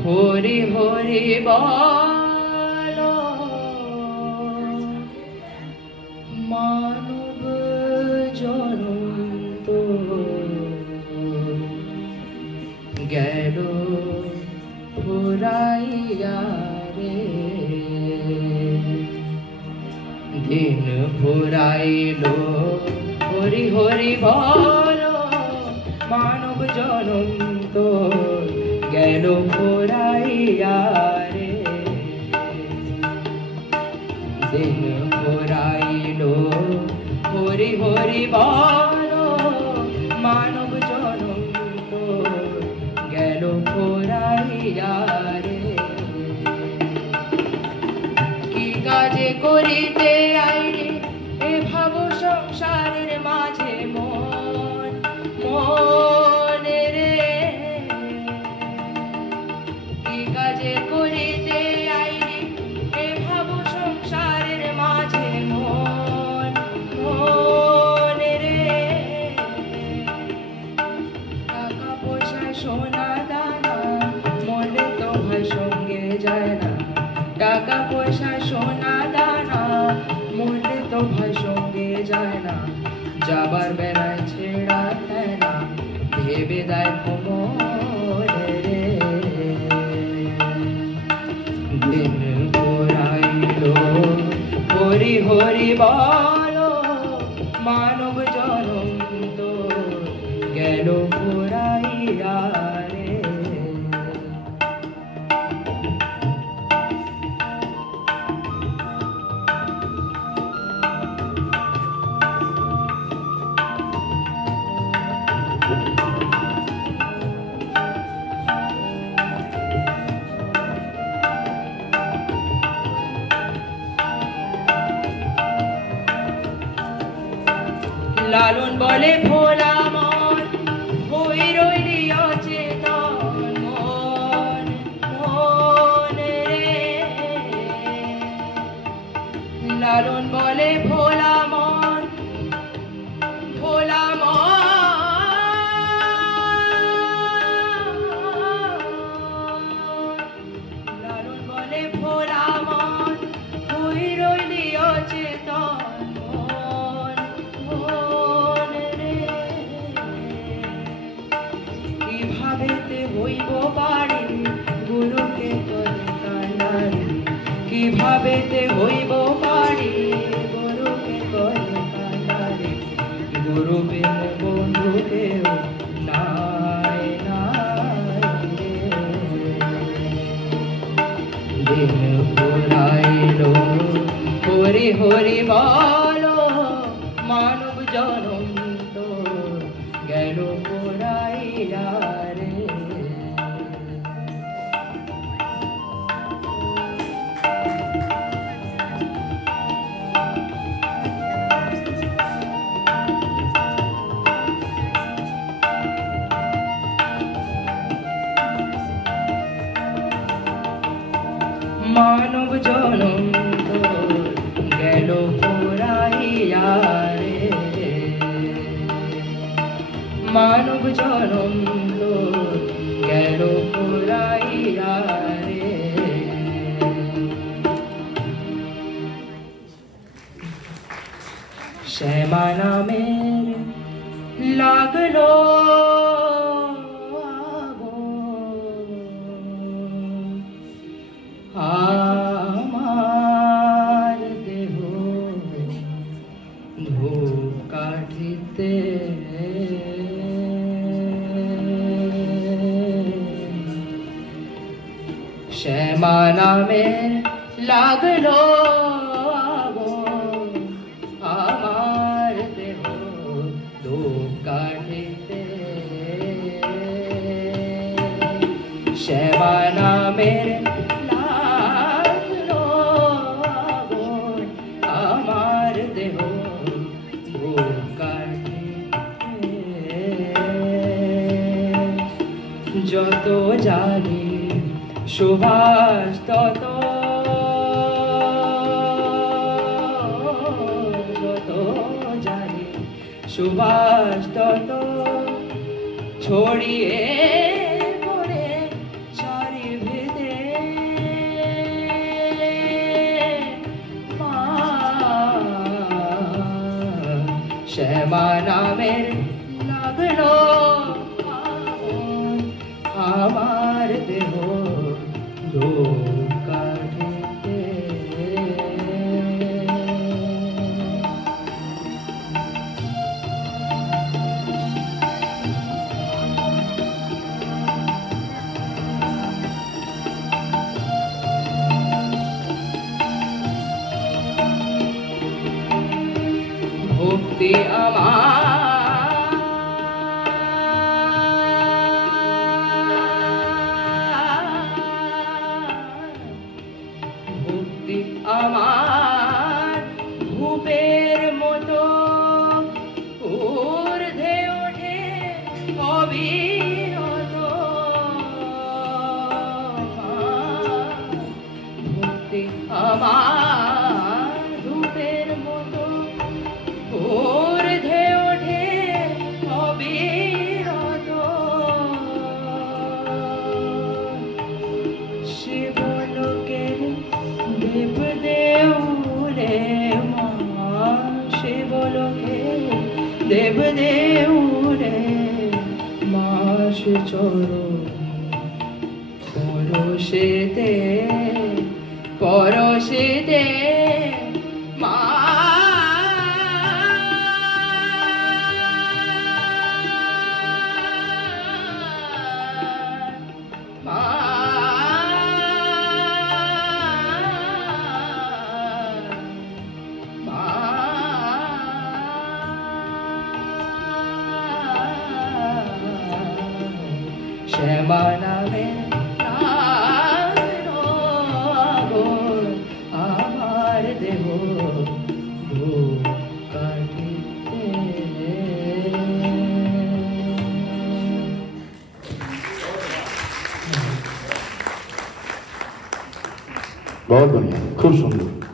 হরি হরি বল মানব জনম তো গেল ফুরাইয়া রে দিন ফুরাইল হরি হরি বল মানব জনম তো গেল ফুরাইয়া রে দিন ফুরাইল হরি হরি বল মানব জনম তো গেল ফুরাইয়া রে কি কাজে করিতে আইরে এ ভাব সংসারের মাঝে মন মন রে কি কাজে করিতে আইরে এ ভাব সংসারের মাঝে মন মন রে টাকা পয়সা সোনা দানা মনে তো ভাই সঙ্গে যায় না টাকা পয়সা সোনা দানা মনে তো ভাই সঙ্গে যায় না যাবার বেলায় ছেড়া দেয় না ভেবে দেয় মনে রে দিন ফুরাইল হরি হরি বল মানব জনম তো গেল ফুরাইয়া রে লালন বলে ভোলা মন হই রইলি অচেতন মন মন রে লালন বলে ভোলা মন ভোলা লালন বলে ভোলা মন হই রইলি অচেতন হইব পারি গুরুকে করে কান্ডারি কিভাবেতে হইব পারি গুরুকে করে কান্ডারি গুরু বিন বন্ধুকে নাই নাই দিন ফুরাইল হরি হরি বল মানব জনম তো গেল ফুরাইয়া রে মানব জনম তো গেল ফুরাইয়া রে মানব জনম তো গেল ফুরাইয়া রে শ্যামা নামের লাগলো আমার দেহ ধূপ কাঠিতে শ্যামা নামের লাগলো আমার দেহ ধূপ কাঠিতে শ্যামা নামের যত জানি সুভাষ তত যত জানি সুভাষ তত ছড়িয়ে পড়ে চারিভে শ্যামা নামের লাগলো আগুন, আমার দেহ ধূপকাঠিতে। ভক্তি আমার ভক্তি আমার ধূপের মতো ঊর্ধ্বে ওঠে অবিরত। ভক্তি আমার ধূপের মতো ঊর্ধ্বে ওঠে অবিরত। শিবলোকের দেবদেউলে মা, শিবলোকের দেবদেউলে মাস চরণ পরশেতে পরশেতে মা। শ্যামা নামের লাগলো আগুন, আমার দেহ ধূপকাঠিতে। बहुत बढ़िया, खूब सुंदर।